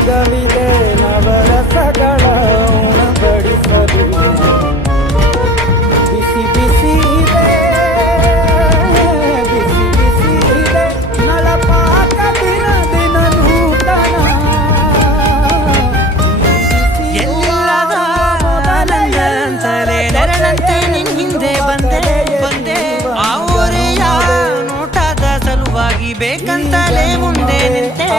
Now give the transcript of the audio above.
ಜಗವಿದೆ ನವರಸಗಳ ಉಣಬಡಿಸಲು ಬಿಸಿ ಬಿಸಿ ಇದೆ ಬಿಸಿ ಬಿಸಿ ಇದೆ ನಳಪಾಕ ದಿನ ದಿನ ನೂತನ ಎಲ್ಲದ ಮೊದಲಂತಲೇ ನೆರಳಂತೆ ನಿನ್ ಹಿಂದೆ ಬಂದೆ ಆ ಓರೆಯ ನೋಟದ ಸಲುವಾಗಿ ಬೇಕಂತಲೇ ಮುಂದೆ ನಿಂತೆ